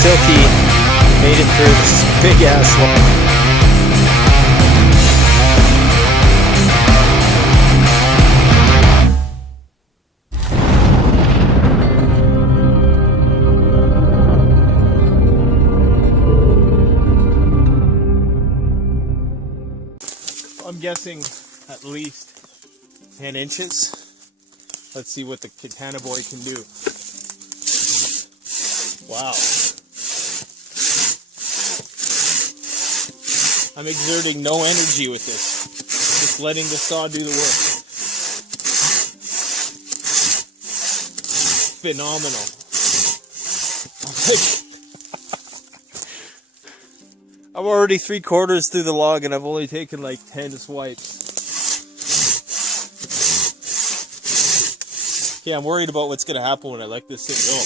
Silky made it through this big ass log. I'm guessing at least 10 inches. Let's see what the Katana Boy can do. Wow. I'm exerting no energy with this. Just letting the saw do the work. Phenomenal. I'm already 3/4 through the log and I've only taken like 10 swipes. Yeah, I'm worried about what's going to happen when I let this thing go.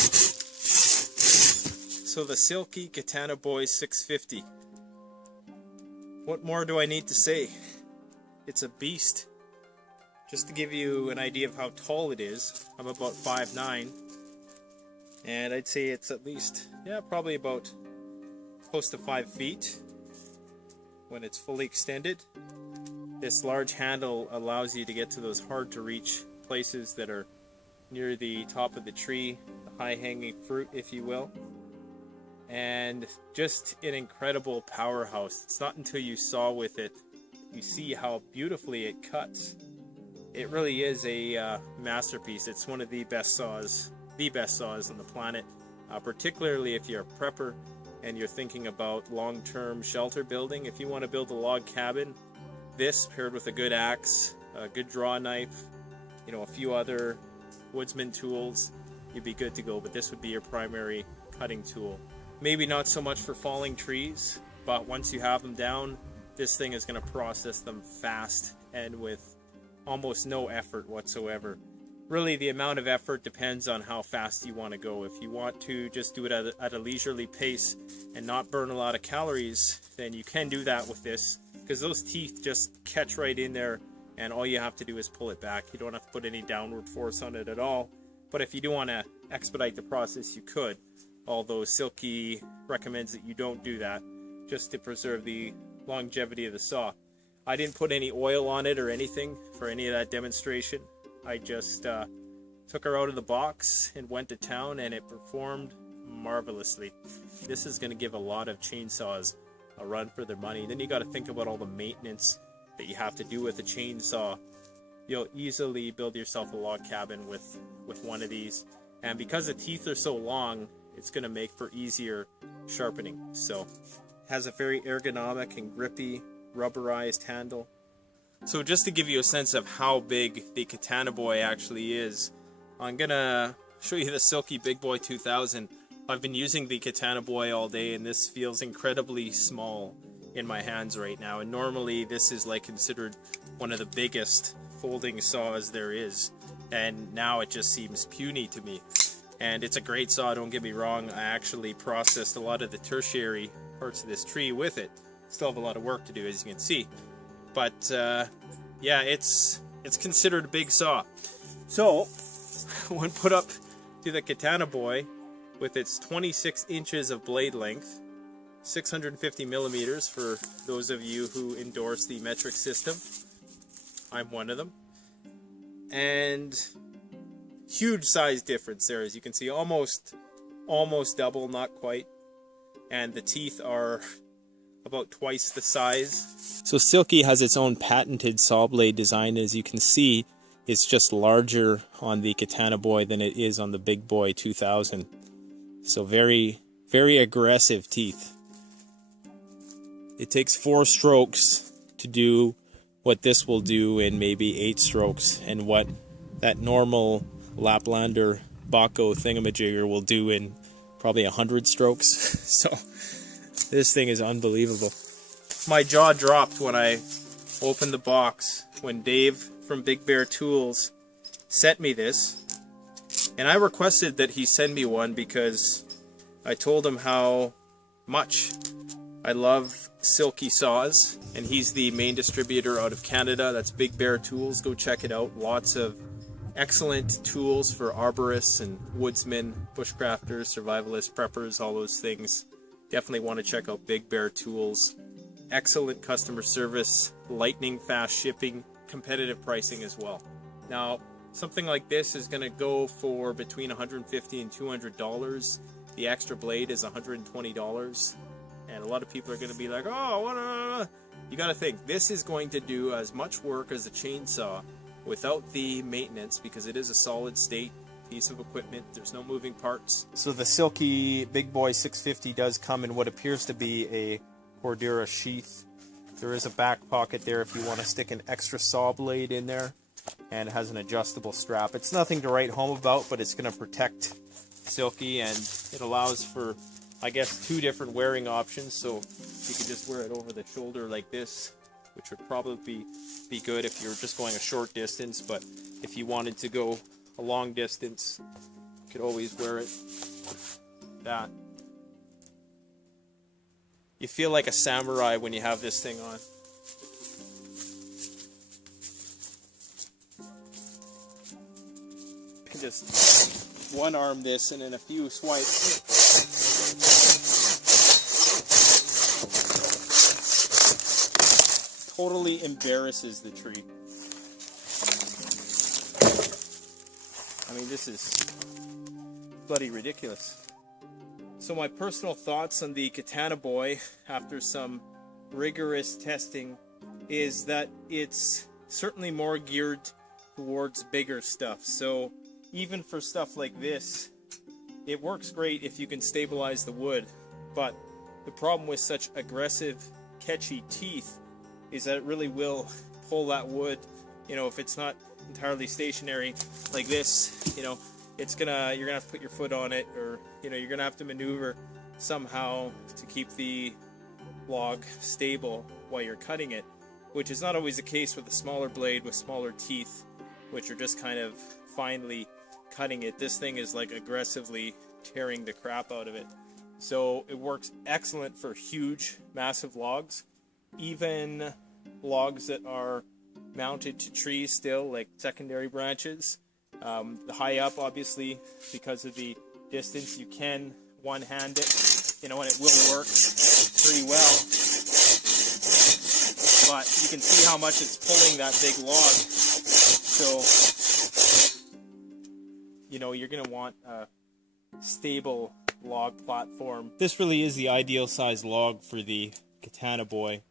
So the Silky Katana Boy 650. What more do I need to say? It's a beast. Just to give you an idea of how tall it is, I'm about 5'9", and I'd say it's at least, probably about close to 5 feet when it's fully extended. This large handle allows you to get to those hard to reach places that are near the top of the tree, the high hanging fruit, if you will. And just an incredible powerhouse. It's not until you saw with it you see how beautifully it cuts. It really is a masterpiece. It's one of the best saws on the planet, particularly if you're a prepper and you're thinking about long-term shelter building. If you want to build a log cabin, this paired with a good axe, a good draw knife, a few other woodsman tools, you'd be good to go. But this would be your primary cutting tool. Maybe not so much for falling trees, but once you have them down, this thing is going to process them fast and with almost no effort whatsoever. Really, the amount of effort depends on how fast you want to go. If you want to just do it at a leisurely pace and not burn a lot of calories, then you can do that with this, because those teeth just catch right in there and all you have to do is pull it back. You don't have to put any downward force on it at all. But if you do want to expedite the process, you could. Although Silky recommends that you don't do that, just to preserve the longevity of the saw. I didn't put any oil on it or anything for any of that demonstration. I just took her out of the box and went to town, and it performed marvelously. This is going to give a lot of chainsaws a run for their money. Then you got to think about all the maintenance that you have to do with a chainsaw. You'll easily build yourself a log cabin with one of these. And because the teeth are so long, it's going to make for easier sharpening. So it has a very ergonomic and grippy rubberized handle. So just to give you a sense of how big the Katana Boy actually is, I'm going to show you the Silky Big Boy 2000. I've been using the Katana Boy all day, and this feels incredibly small in my hands right now. And normally this is like considered one of the biggest folding saws there is. And now it just seems puny to me. And it's a great saw, don't get me wrong. I actually processed a lot of the tertiary parts of this tree with it. Still have a lot of work to do, as you can see. But yeah, it's considered a big saw. So when put up to the Katana Boy with its 26 inches of blade length, 650 millimeters for those of you who endorse the metric system. I'm one of them. And huge size difference there, as you can see, almost double, not quite. And the teeth are about twice the size. So Silky has its own patented saw blade design. As you can see, it's just larger on the Katana Boy than it is on the Big Boy 2000. So very, very aggressive teeth. It takes 4 strokes to do what this will do in maybe 8 strokes, and what that normal Laplander Baco thingamajigger will do in probably 100 strokes. So this thing is unbelievable. My jaw dropped when I opened the box when Dave from Big Bear Tools sent me this, and I requested that he send me one because I told him how much I love Silky saws, and he's the main distributor out of Canada. That's Big Bear Tools. Go check it out. Lots of excellent tools for arborists and woodsmen, bushcrafters, survivalists, preppers, all those things. Definitely want to check out Big Bear Tools. Excellent customer service, lightning fast shipping, competitive pricing as well. Now, something like this is going to go for between $150 and $200. The extra blade is $120. And a lot of people are going to be like, oh, what? You got to think, this is going to do as much work as a chainsaw without the maintenance, because it is a solid state piece of equipment. There's no moving parts. So the Silky Big Boy 650 does come in what appears to be a Cordura sheath. There is a back pocket there if you want to stick an extra saw blade in there, and it has an adjustable strap. It's nothing to write home about, but it's going to protect Silky, and it allows for, I guess, 2 different wearing options. So you could just wear it over the shoulder like this, which would probably be good if you're just going a short distance, but if you wanted to go a long distance, you could always wear it like that. You feel like a samurai when you have this thing on. You can just one arm this, and in a few swipes, totally embarrasses the tree. I mean, this is bloody ridiculous. So my personal thoughts on the Katana Boy after some rigorous testing is that it's certainly more geared towards bigger stuff. So even for stuff like this, it works great if you can stabilize the wood. But the problem with such aggressive, catchy teeth is that it really will pull that wood. You know, if it's not entirely stationary like this, you know, you're gonna have to put your foot on it, or you know, you're gonna have to maneuver somehow to keep the log stable while you're cutting it, which is not always the case with a smaller blade with smaller teeth, which are just kind of finely cutting it. This thing is like aggressively tearing the crap out of it. So it works excellent for huge, massive logs, even logs that are mounted to trees still, like secondary branches. The high up, obviously, because of the distance, you can one-hand it, you know, and it will work pretty well. But you can see how much it's pulling that big log. So, you know, you're going to want a stable log platform. This really is the ideal size log for the Katana Boy,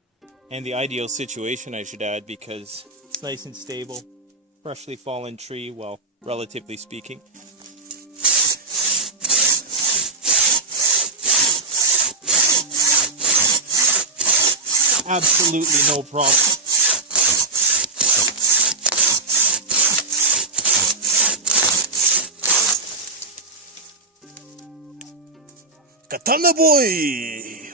and the ideal situation, I should add, because it's nice and stable, freshly fallen tree, well, relatively speaking. Absolutely no problem. Katana Boy!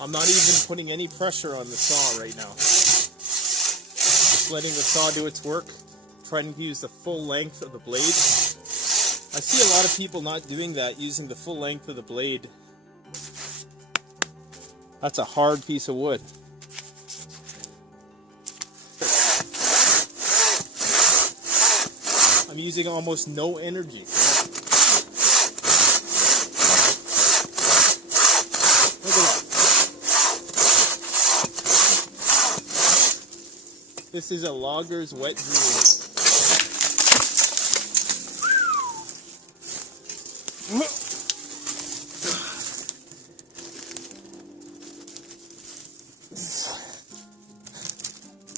I'm not even putting any pressure on the saw right now. Just letting the saw do its work, trying to use the full length of the blade. I see a lot of people not doing that, using the full length of the blade. That's a hard piece of wood. I'm using almost no energy. Look at that. This is a logger's wet dream.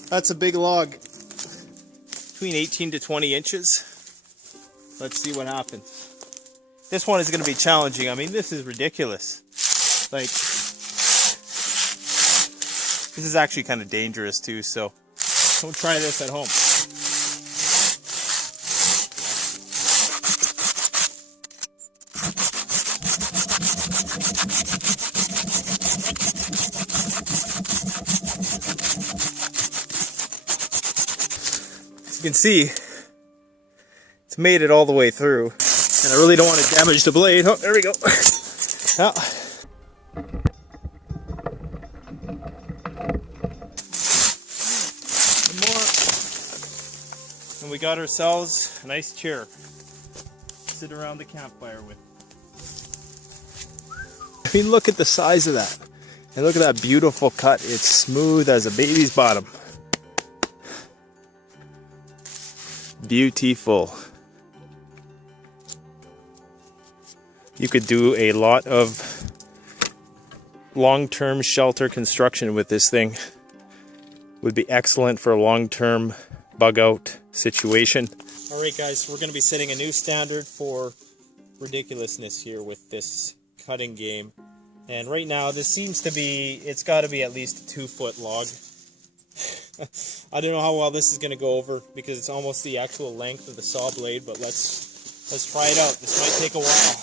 That's a big log. Between 18 to 20 inches. Let's see what happens. This one is going to be challenging. I mean, this is ridiculous. Like, this is actually kind of dangerous too, so don't try this at home. As you can see, it's made it all the way through, and I really don't want to damage the blade. Oh, there we go. Yeah. One more, and we got ourselves a nice chair to sit around the campfire with. I mean, look at the size of that, and look at that beautiful cut. It's smooth as a baby's bottom. Beautiful. You could do a lot of long-term shelter construction with this thing. Would be excellent for a long-term bug out situation. All right, guys, we're going to be setting a new standard for ridiculousness here with this cutting game. And right now, this seems to be, it's got to be at least a 2-foot log. I don't know how well this is going to go over because it's almost the actual length of the saw blade, but let's try it out. This might take a while.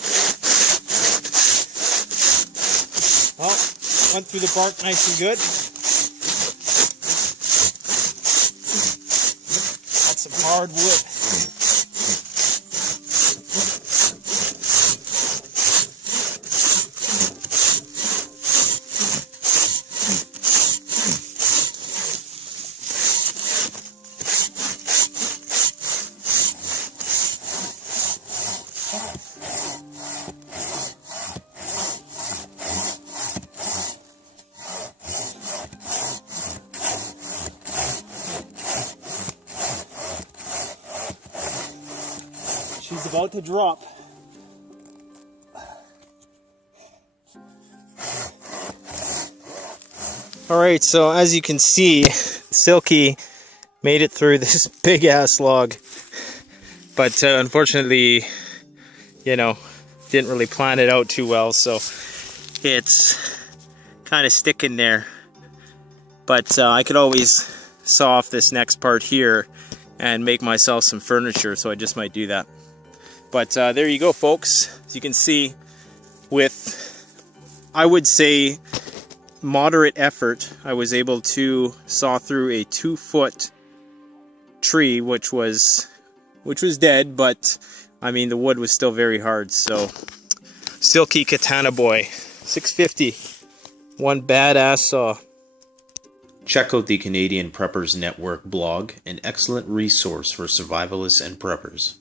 Well, went through the bark nice and good. That's some hard wood. She's about to drop. Alright, so as you can see, Silky made it through this big ass log. But unfortunately, you know, didn't really plan it out too well, so it's kind of sticking there. But I could always saw off this next part here and make myself some furniture, so I just might do that. But there you go, folks. As you can see, with, I would say, moderate effort, I was able to saw through a 2-foot tree, which was dead, but I mean, the wood was still very hard. So, Silky Katana Boy, 650, one badass saw. Check out the Canadian Preppers Network blog, an excellent resource for survivalists and preppers.